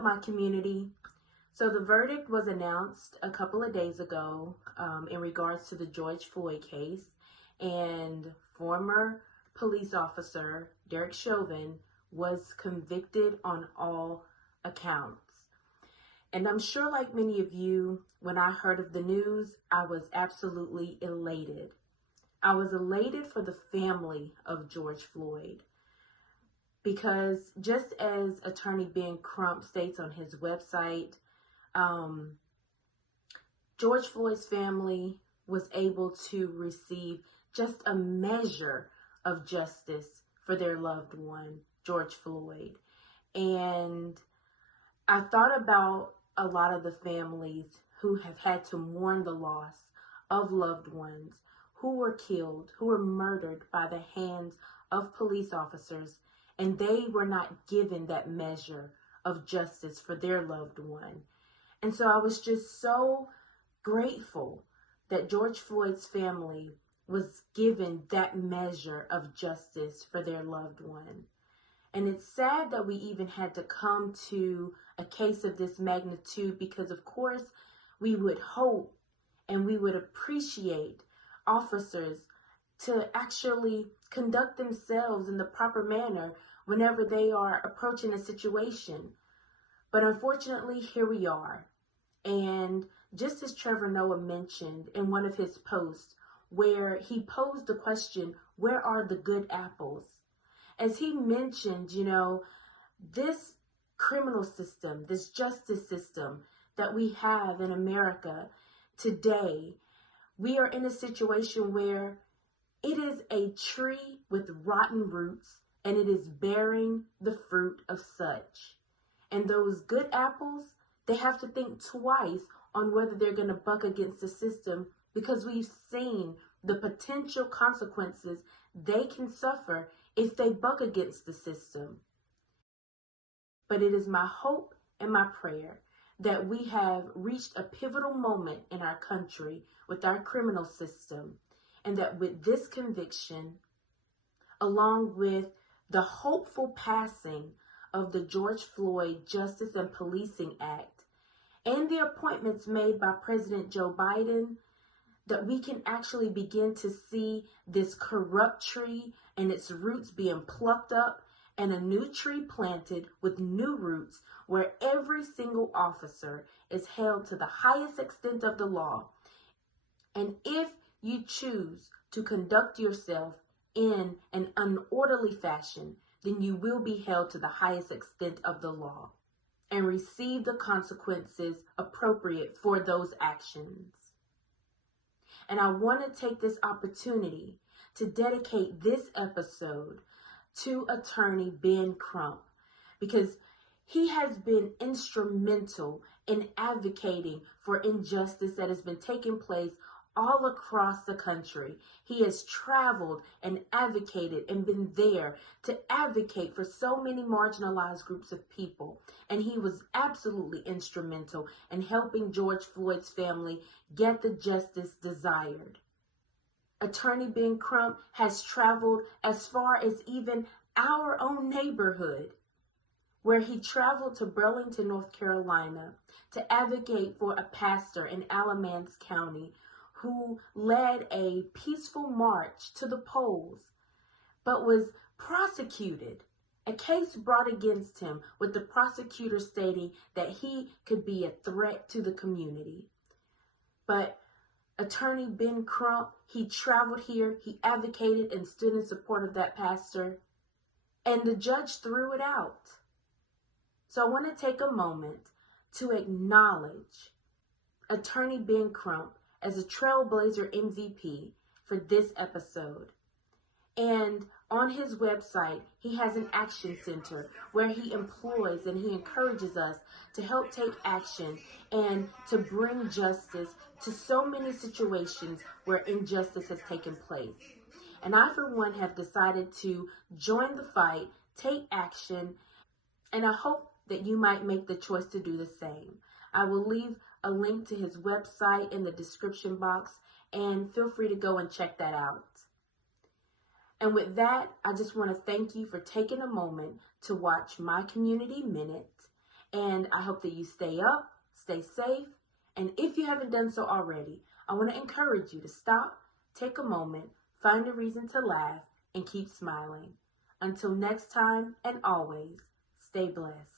My community. So the verdict was announced a couple of days ago in regards to the George Floyd case, and former police officer Derek Chauvin was convicted on all accounts. And I'm sure, like many of you, when I heard of the news, I was absolutely elated. I was elated for the family of George Floyd. Because just as Attorney Ben Crump states on his website, George Floyd's family was able to receive just a measure of justice for their loved one, George Floyd. And I thought about a lot of the families who have had to mourn the loss of loved ones who were killed, who were murdered by the hands of police officers, and they were not given that measure of justice for their loved one. And so I was just so grateful that George Floyd's family was given that measure of justice for their loved one. And it's sad that we even had to come to a case of this magnitude, because of course we would hope and we would appreciate officers to actually conduct themselves in the proper manner whenever they are approaching a situation. But unfortunately, here we are. And just as Trevor Noah mentioned in one of his posts, where he posed the question, where are the good apples? As he mentioned, this criminal system, this justice system that we have in America today, we are in a situation where it is a tree with rotten roots, and it is bearing the fruit of such. And those good apples, they have to think twice on whether they're going to buck against the system, because we've seen the potential consequences they can suffer if they buck against the system. But it is my hope and my prayer that we have reached a pivotal moment in our country with our criminal system, and that with this conviction, along with the hopeful passing of the George Floyd Justice and Policing Act and the appointments made by President Joe Biden, that we can actually begin to see this corrupt tree and its roots being plucked up and a new tree planted with new roots, where every single officer is held to the highest extent of the law. And if you choose to conduct yourself in an unorderly fashion, then you will be held to the highest extent of the law and receive the consequences appropriate for those actions. And I want to take this opportunity to dedicate this episode to Attorney Ben Crump, because he has been instrumental in advocating for injustice that has been taking place all across the country. He has traveled and advocated and been there to advocate for so many marginalized groups of people. And he was absolutely instrumental in helping George Floyd's family get the justice desired. Attorney Ben Crump has traveled as far as even our own neighborhood, where he traveled to Burlington, North Carolina, to advocate for a pastor in Alamance County who led a peaceful march to the polls, but was prosecuted. A case brought against him with the prosecutor stating that he could be a threat to the community. But Attorney Ben Crump, he traveled here, he advocated and stood in support of that pastor, and the judge threw it out. So I want to take a moment to acknowledge Attorney Ben Crump as a Trailblazer MVP for this episode. And On his website, he has an action center where he employs and he encourages us to help take action and to bring justice to so many situations where injustice has taken place. And I, for one, have decided to join the fight, take action, and I hope that you might make the choice to do the same. I will leave a link to his website in the description box, and feel free to go and check that out. And with that, I just want to thank you for taking a moment to watch my Community Minute. And I hope that you stay up, stay safe. And if you haven't done so already, I want to encourage you to stop, take a moment, find a reason to laugh, and keep smiling. Until next time, and always, stay blessed.